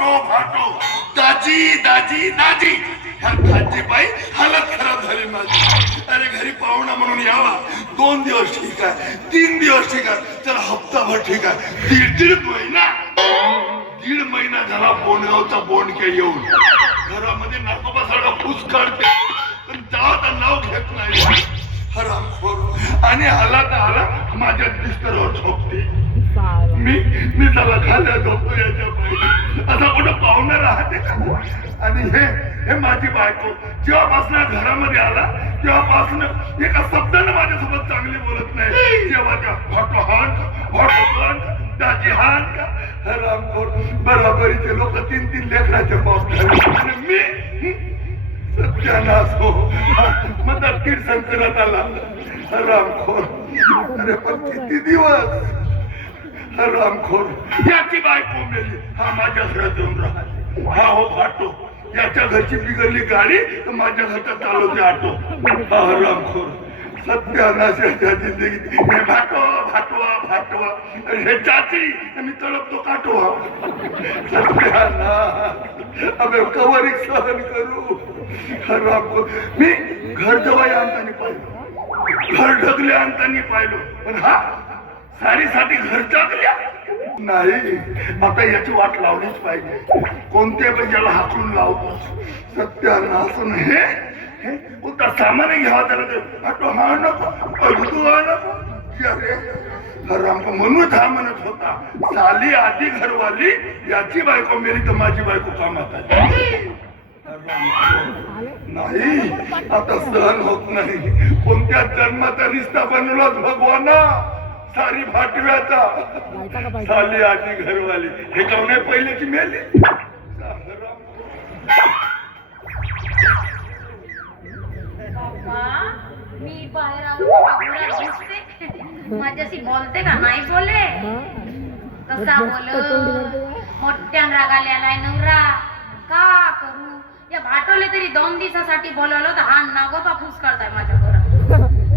फाटो फाटो दाजी दाजी दाजी ह्या दाजी बाई हालत खराब झाली माझी. अरे घरी पाहुणा म्हणून यावा 2 दिवस ठीक आहे, 3 दिवस ठीक आहे, तर हप्ताभर ठीक आहे, दीड महिना झाला बोंडगावचा बोंडके येऊन घरामध्ये नाकोबासारखा फूस काढते पण जावाचं नाव घेत नाही. हरामखोर आणि आला तर आला माझ्या बिस्तरावर झोपते. मी त्याला खाल्ल्या झोपतो याच्या पाहिजे असा कुठं पाहुणा राहते का? आणि हे माझी बायको जेव्हापासून घरामध्ये आला तेव्हापासून एका शब्दानं माझ्यासोबत चांगली बोलत नाही. जेव्हा त्या हॉट दाजी हान का हरामखोर बराबरीचे लोक 3 लेकराचे बाप झाले आणि मी सत्यानाश हो मला कीड संकटात आला. हरामखोर अरे पण किती दिवस हरामखोर याची बायको मेली हा माझ्या घरात येऊन राहते. हा हो फाटो याच्या घरची बिघडली गाडी तर माझ्या घरचा चालवते ऑटो. हा हरामखोर सत्यानाशाच्या जिंदगीत हे फाटवा हे चाची मी तडपतो काटवा. सत्यानाश अबे कवरिक सहन करू. हरामखोर मी घर जवळ आणताना पाहिलं, घर ढगले आणताना पाहिलं, पण हा सारीसाठी घर टाकल्या नाही. आता याची वाट लावलीच पाहिजे. कोणत्या पैशाला हाकलून लावतो सत्यानाश. हे उद्या सामान घ्यावा त्याला तो हा नको तू हा नको. अरे हराम म्हणून हा म्हणत होता साली आधी घरवाली याची बायको मेली तर माझी बायको कामात आली नाही. आता सहन होत नाही. कोणत्या जन्माचा रिश्ता बनवला भगवाना सारी भाटव्याचा. साली आधी घरवाली हे कवने पहिले की मेली. मी बाहेर माझ्याशी बोलते का नाही बोले कसा बोल मोठ्यान रागाल्यालाय नवरा का करू. या भाटोले तरी 2 दिवसासाठी बोलवलं तर हा नागोबा फूस करताय माझ्या घरात.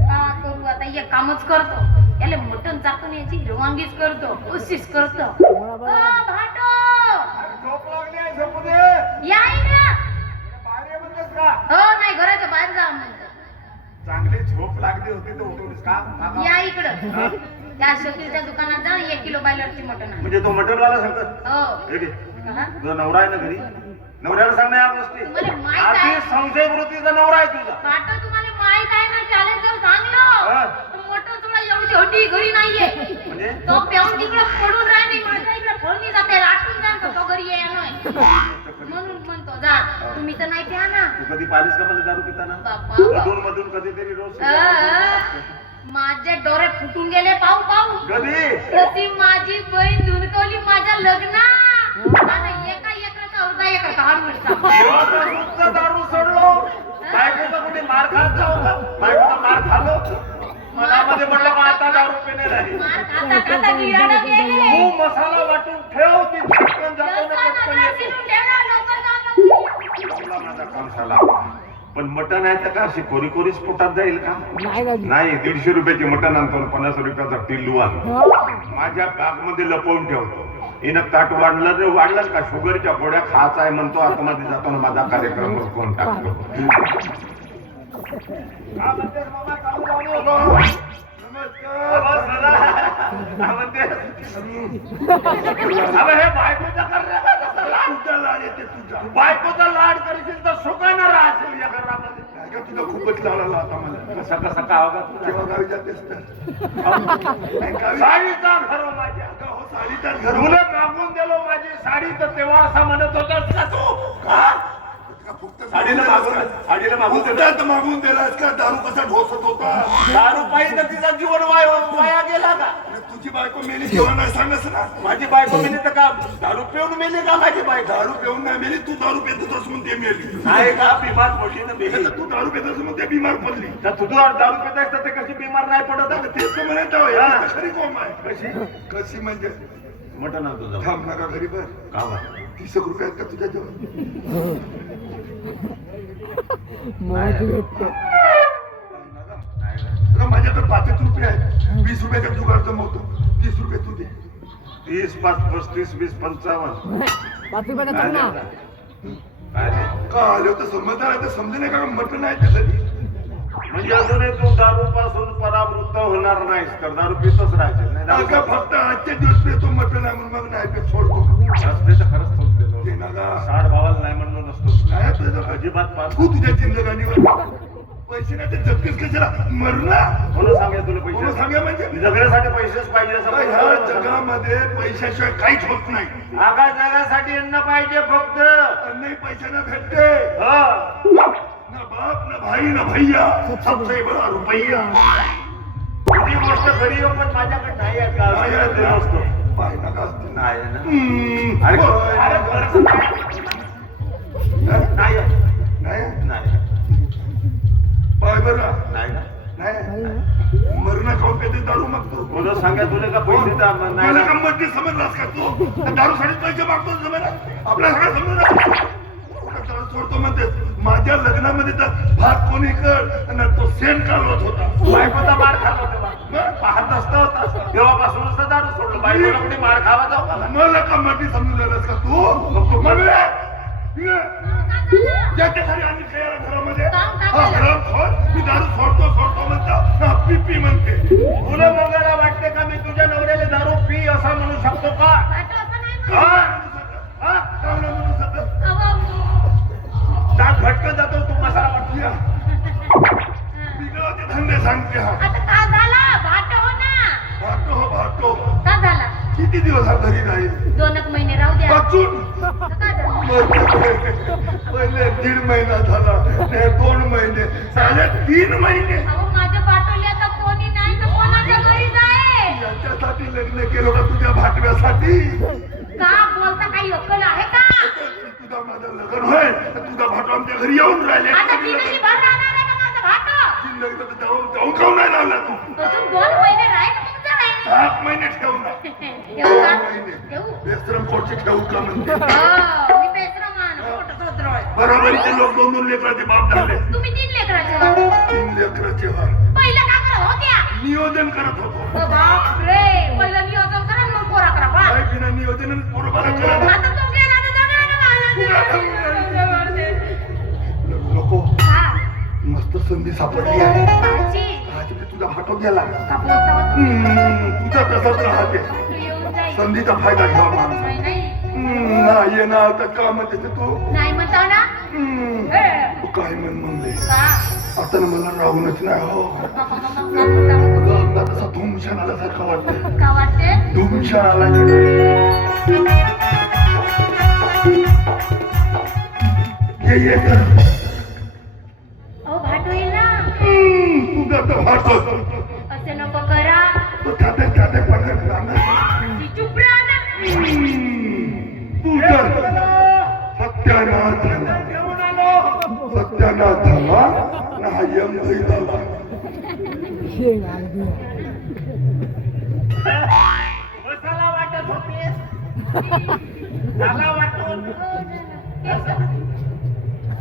का करू आता हे कामच करतो. याले मटण चाकून याची रवानगीच करतो कोशिश करतो. भाटो याय ना हो नाही घराच्या बाहेर जा म्हणतो. चांगली झोप लागली होती तर उठवलीस का? या इकडं त्या शकीलच्या दुकानात जा 1 किलो बायलरची मटण आहे. म्हणजे तो मटणवाला सांगत हो तुझा नवरा आहे ना घरी? नवऱ्याला सांग ना या गोष्टी. तुम्हाला माहित आहे संशय वृत्तीचा नवरा आहे तुझा. भाटो तुम्हाला माहित आहे ना चॅलेंज जर सांगलो मोठं तुला एवढी छोटी घरी नाहीये म्हणजे तो पेऊन तिकडे पडून राहिली माझ्या इकडे फोडणी जाते राटून जातो तो घरी ये म्हणून म्हणतो जा तुम्ही तर नाही प्या ना. तू कधी पाहिलीस का मला दारू पिताना? बाप्पा मधून मधून कधीतरी रोज माझे डोळे फुटून गेले पाहू पाहू. कधी तशी माझी बहीण धुनकवली माझ्या लग्नात आणि एका अर्धा एकर काढून दारू सोडलो. बायकोचा कुठे मार खात जाऊ का? बायकोचा मार खालो मनामध्ये म्हटलं का आता दारू पिणे नाही. तू मसाला वाटून ठेव ती पटकन जातो माझा काम झाला. पण मटण आहे तर का अशी कोरी कोरीच पोटात जाईल का? नाही 150 रुपयाची मटण आणतो 50 रुपयाचा पिल्लू आणतो माझ्या बॅग मध्ये लपवून ठेवतो. हिनं ताट वाढलं का शुगरच्या गोळ्या खायचा आहे म्हणतो. आतमध्ये जाताना माझा कार्यक्रम कोण टाकतो. बायकोचा लाड करशील तर सुखानं राहशील या घरामध्ये. तुझा खूपच लावला आता मला. कसा कसा का अवघात जेव्हा गावी जातेस तर साडीचा घर माझ्या साडीचा घर मुलं मागून दिलो माझी साडी तर तेव्हा असा म्हणत होतास का तू? साडीला मागून दिलास का? दारू कसा ढोसत होता? दारू पाहिजे तर तिचा जीवन वाया गेला का? तुझी बायको मेली जेव्हा नाही सांगस ना. माझी बायको मेली तर का दारू पिऊन मेली का? माझी बायको दारू पिऊन नाही मेली. तू दारू पित होतास म्हणून ते मेली नाही का? बिमार पडली ना मेली. तू दारू पित होतास म्हणून ते बिमार पडली. तू दारू पितास तर ते कशी बिमार नाही पडत? तेच तर म्हणत खरी कोम आहे. कशी म्हणजे मटण आणतो थांब नका घरी बर का 30 रुपये आहेत का तुझ्या जवळ? माझ्याकडे 5 रुपये आहेत. 20 रुपयाचा जुगाड जमवतो. 30 रुपये तू दे. 30, 5, 35, 20, 55. पाच रुपयाचा चकना का आलो तर समजणार तर समजे नाही का मटण आहे त्यासाठी म्हणजे अजूनही तू दारू पासून परावृत्त होणार नाहीस तर दारू पितच राहायचे नाही दारू अगं फक्त आजचे दिवस पेतो मटण आहे म्हणून मग नाही पे सोडतो रस्ते तर खरंच ते थोडलेलो नका 60 भावाला नाही म्हणलो नसतो काय तुझं अजिबात पाच तू तुझ्या जिंदगानीवर पैसे नाही ते जगतेस कशाला मरना कोण सांगा तुला कोण पैसे सांगा म्हणजे जगण्यासाठी पैसेच पाहिजे असं ह्या कोण सांगतं? जगामध्ये पैशाशिवाय काहीच होत नाही आका जगासाठी अन्न पाहिजे फक्त अन्नही पैशाने भेटते हा. ना बाप ना भाई ना भैया सबसे बडा रुपैया तुझी गोष्ट खरी हो पण माझ्याकडे नाही आहे का काय असं दिलं असतं. पाय नका असते नाही आहे ना हम्म, अरे पाय अरे नका. खरंच नाही. हा? नाही आहे. नाही नाही पाय बरं नाही ना नाही मरण खाऊन कधी दारू मागतो कोण सांगा तुला का पैसे तर नाही मला ना. गंमत समजलास का तू दारू साठी पैसे मागतो जमेला आपल्या सगळं समजलं सोडतो म्हणते माझ्या लग्नामध्ये तर भात कोणी कर आणि तो सेन कालवत होता बायकोचा मार खाल्ला तेव्हा पाहत नसता होता तेव्हापासूनच तर दारू सोडलं बायकोला कुठे मार खावा जाऊ का मला गंमत समजून झालास का तू म्हणले ज्याच्या घरी आणि खेळायला घरामध्ये हा घरात खोल मी दारू सोडतो म्हणतो हा पी म्हणते तुला बघायला वाटते का मी तुझ्या नवऱ्याला दारू पी असं म्हणू शकतो का का म्हणू शकत दात भटकन जातो तू मसाला वाटतो बिगडते धंदे सांगते हा आता का झाला भाट हो ना भाटो का झाला किती दिवस हा घरी राहील 2 महिने राहू द्या वाचून का झालं पहिले 1.5 महिना झाला 2 महिने 3.5 महिने अहो माझ्या पाठवली आता कोणी नाही तर कोणाच्या घरी जाय याच्यासाठी लग्न केलं का तुझ्या भाटव्यासाठी का बोलता काही अक्कल आहे का तुझा माझं लग्न होय तुझा भाटवा आमच्या घरी येऊन राहिले आता जिंदगी भर राहणार आहे का माझं भाट लग्न तर जाऊन खाऊ नाही लावला तू अजून 2 महिने राहील मग जाय 7 महिने ठेवू ना ठेवू का? 2 महिने ठेवू? बेस्तरम कोटची ठेवू का म्हणते हो, मी बेसरमान, पोट सोद्रोळ. बरोबरीचे लोक 2 लेकराचे बाप झाले तुम्ही 3 लेकराचे आहात. 3 लेकराचे वार पहिलं का करत होत्या नियोजन करत होतो बापरे पहिलं नियोजन करा मग पोरा करा बा काय बिना नियोजन बरोबर करत आता तो गेला तर जगाला मारला नको हा मस्त संधी सापडली आहे आजी आज मी तुझा भाटो गेला का बोलता होता? तुझा तसाच राहते येऊन जाईल संधीचा फायदा घ्यावा माणूस नाही नाही नाही ये ना आता का म्हणते ते तू नाही म्हणता ना हे. तू काय म्हणले का आता ना मला राहूनच नाही हो का अगं, अंगात असा धुमशान आल्यासारखं वाटतं वाटते धुमशान आला ये अहो भाट होईल ना तुझा तर भाटो असे नको करा तो त्याते पकडत ती चुप राहा ना तू तर सत्यानाश झाला सत्यानाश झाला ना हा यम झाला मसाला वाटत होतीस झाला वाटून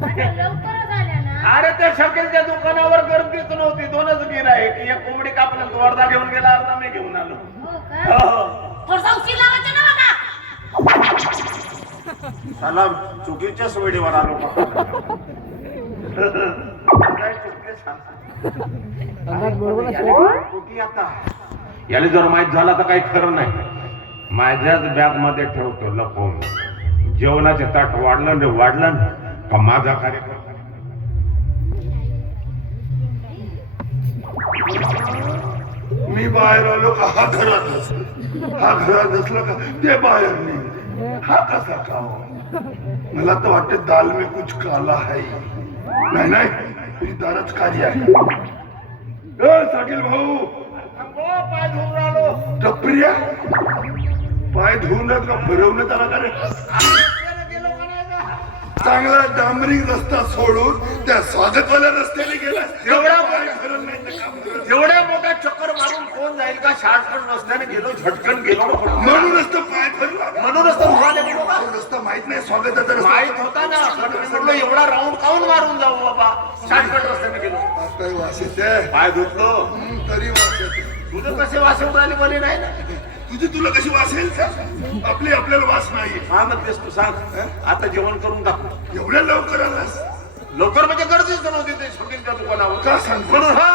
लवकरच आल्या ना अरे त्या शकेलच्या दुकानावर गर्दीच नव्हती 2च गिऱ्हाईक एक कोंबडी कापलं तो अर्धा घेऊन गेला अर्धा मी घेऊन आलो हो का हो. थोडसा उशीर लावायचा ना बघा साला चुकीच्याच वेळेवर आलो काय चुकले कुठे आता याला जर माहित झाला तर काही खरं नाही माझ्याच बॅग मध्ये ठेवतो लपवून जेवणाचे ताट वाढलं का माझा कार्यक्रम मी बाहेर आलो का हा घरात असला का ते बाहेर नाही हा कसा का मला तर वाटते दाल में कुछ काला है नाही तुझी दारच कार्य आहे साकील भाऊ पाय धुवून आलो टपऱ्या पाय धुवून राहत का फिरवण्यात आला का रे चांगला डांबरी रस्ता सोडून त्या स्वागतवाल्या रस्त्याने गेला एवढ्या मोठ्या चक्कर मारून कोण जाईल का शॉर्टकट रस्त्याने गेलो झटकन गेलो म्हणूनच तर पाय फिरला म्हणूनच तर उभारले गेलो का? रस्ता माहित नाही स्वागताचा रस्ता माहित होता ना पण मी म्हणलो एवढा राऊंड काऊन मारून जाऊ बाबा शॉर्टकट रस्त्याने गेलो काही वास येते पाय धुतलो तरी वास येते तुझं कसे वासे उडाले बरे नाही ना तुझी तुला कशी वास येईल का? आपली आपल्याला वास नाही. हा म्हणतेस तू सांग. आता जेवण करून टाकू. एवढ्या लवकर आलास? लवकर म्हणजे गरजेचं नव्हते ते हॉटेलच्या दुकानावर. का सांगतो? म्हणून हा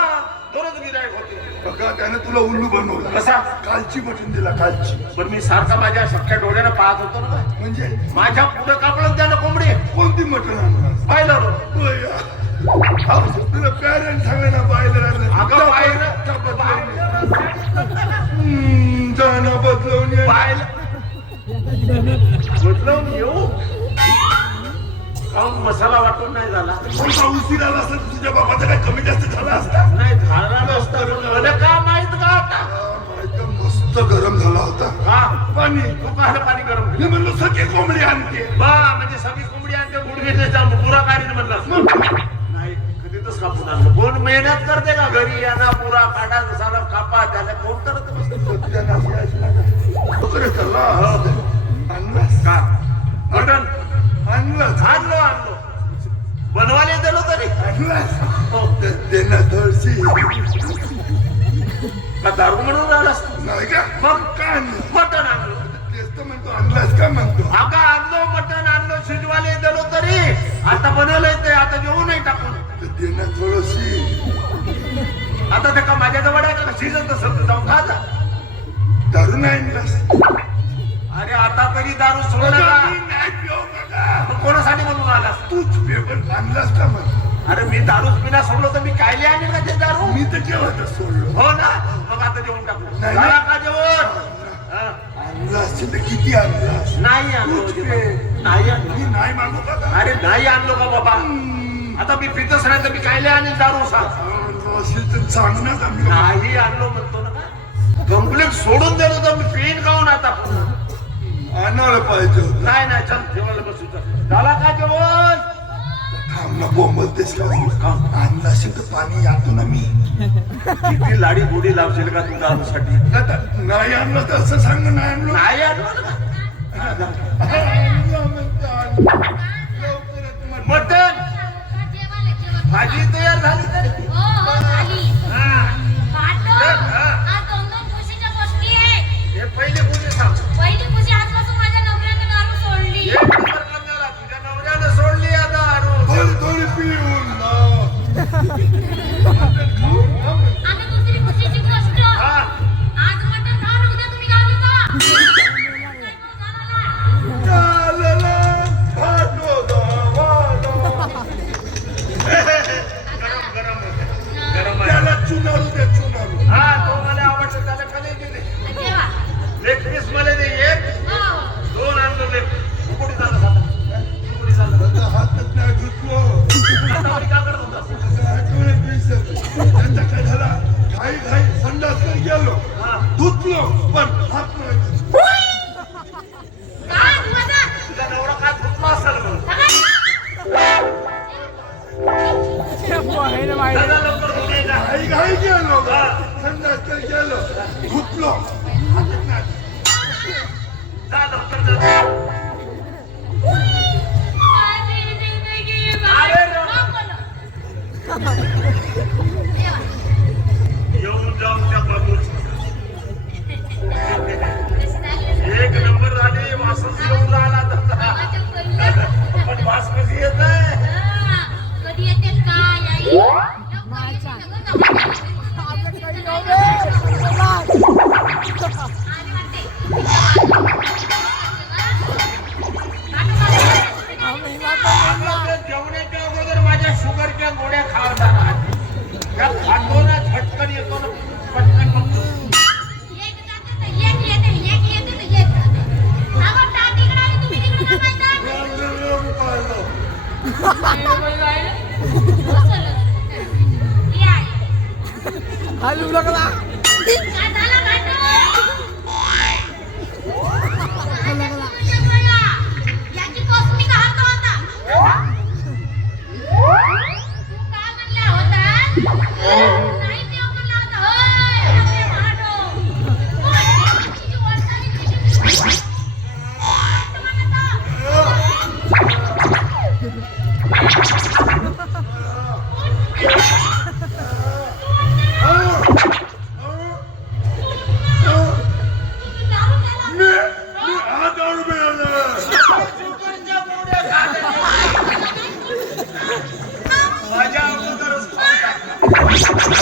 दररोज गिरायक होते. बघा त्याने तुला उल्लू बनवलं. कसा? कालची मटण दिला कालची. पण मी सारखा माझ्या सख्या डोळ्यानं पाहत होतो ना. म्हणजे माझ्या पुढे कापलं त्यानं कोंबडी. कोणती मटण आणलास? पाहिलं रो. तुला पॅरेंट सांगा ना बाहेर अगं बाहेर जाणं बदलवून ये. पाहिलं बदलवून येऊ. काहून मसाला वाटून नाही झाला? कोणता उशीर आला असेल तुझ्या बाबाचा काय कमी जास्त झाला असता? नाही झाला नसता. मला का माहित का आता? माहिती मस्त गरम झाला होता. हा पाणी तू काय पाणी गरम केलं? मी म्हणलो सगळी कोंबडी आणते. बा म्हणजे सगळी कोंबडी आणते गुडघेच्या पुरा काढीन म्हणला. नाही कधीच कापून आणलं. कोण मेहनत करते का घरी? याना पुरा काढा सारा कापा त्याला कोण करत बसतं? आणलास का मटण आणलास आणलो बनवायला दिलो तरी आणलास देणं थोडशी का दारू म्हणून आलास तू? नाही का? मग काय आणलं? मटण आणलो. तेच तर म्हणतो आणलास का म्हणतो. अगं आणलो मटण आणलो शिजवायला दिलो तरी आता बनवलंय ते आता जेवू नाही टाकून. देणं थोडशी. आता ते का माझ्या जवळ आहे का शिजत असेल तर जाऊन खा जा. दारू नाही आणलास? अरे आता तरी दारू सोडला का? मी नाही पिऊ नका. मग कोणासाठी म्हणून आलास? तूच पेपर आणलास का मग? अरे मी दारूच पिना सोडलो तर मी कायले आणेल का ते दारू? मी तर केव्हाच सोडलो. हो ना मग आता जेवण टाकू. नाही. झाला का जेवण? हा. आणलास तर किती आणलास? नाही आणलो तूच जेवण. पे. नाही आणलो. मी नाही मागू का? अरे नाही आणलो का बाबा? आता मी पितच नाही तर मी कायले आणेल दारू सांग? असेल तर सांग ना का मी. नाही आणलो म्हणतो ना का? कंप्लेंट सोडून दिलो तर मी पिन खाऊन आता. आणायला पाहिजे होतं. नाही नाही चल जेवायला बसू चल. झाला का जेवण? थांब ना बोंबलतेस का? आणला असेल तर पाणी यातो ना मी. किती लाडी गोडी लावशील का तू दारूसाठी? आता नाही आणलं तर असं सांग ना, नाही आणलं. नाही आणलो ना. आणलं म्हणतो, आणलं. लवकरच म्हण. मटण जेवायला भाजी तयार झाली तरी. हो झाली. हा. पाठव. हा. आज 2-2 खुशीच्या गोष्टी आहे. हे पहिले कोणी सांग. पहिली खुशी आजपासून माझ्या नवऱ्याने दारू सोडली. एक नंबर करणारा तुझ्या नवऱ्यानं सोडली आता थोडी थोडी पिऊन ना. आणि दुसरी खुशीची गोष्ट. हा. आज मटण खाऊन उद्या तुम्ही गावी जा. चालला भाटो गावाला. गरम गरम होते. गरम आहे. त्याला चुनारू दे चुनारू. हा तो मला आवडतो त्याला खाली गेले. जेवा. लेग पीस मला दे एक. हो. 2 आणलो लेग. उकडी झालं साधा. उकडी झालं. त्याचा हातच नाही धुतलो. आता मी काय करत होता? आठवडे पीस. त्यांचा काय झाला? घाई घाई संडासकडे गेलो. हा. धुतलो पण हात नाही धुतलो. काय माझा? तुझा नवरा काय धुतला असेल म्हणून. दादा लवकर धुतलं जा. घाई घाई गेलो. हा. संडासकडे गेलो. धुतलो. जा लवकर जा. माझी जिंदगी अरे रे. जेवा. येऊन जाऊन त्या बाबूची कशी झाली? एक नंबर झाली. वासच येऊन राहिला तसा. माझ्या पहिल्या. पण वास कशी येत आहे? हा. कधी येते काय आई? लवकर येते ना गं आणि म्हणते. जेवणाच्या अगोदर माझ्या शुगरच्या गोळ्या खावतात. त्या खातो ना झटकन येतो ना पटकन बघतो. एक जाते तर एक येते, एक येते तर एक जाते. अगं टाट इकडं आली, तुम्ही तिकडं काय बसलं. ये आई. हलू लागला. काय झालं भाटू? याची कोसमी का हात होता? तू काय म्हणला होता? नाही देव म्हणला होता. होय, आपले भाटू. होय, तुझी वरचाली तुझी. नाही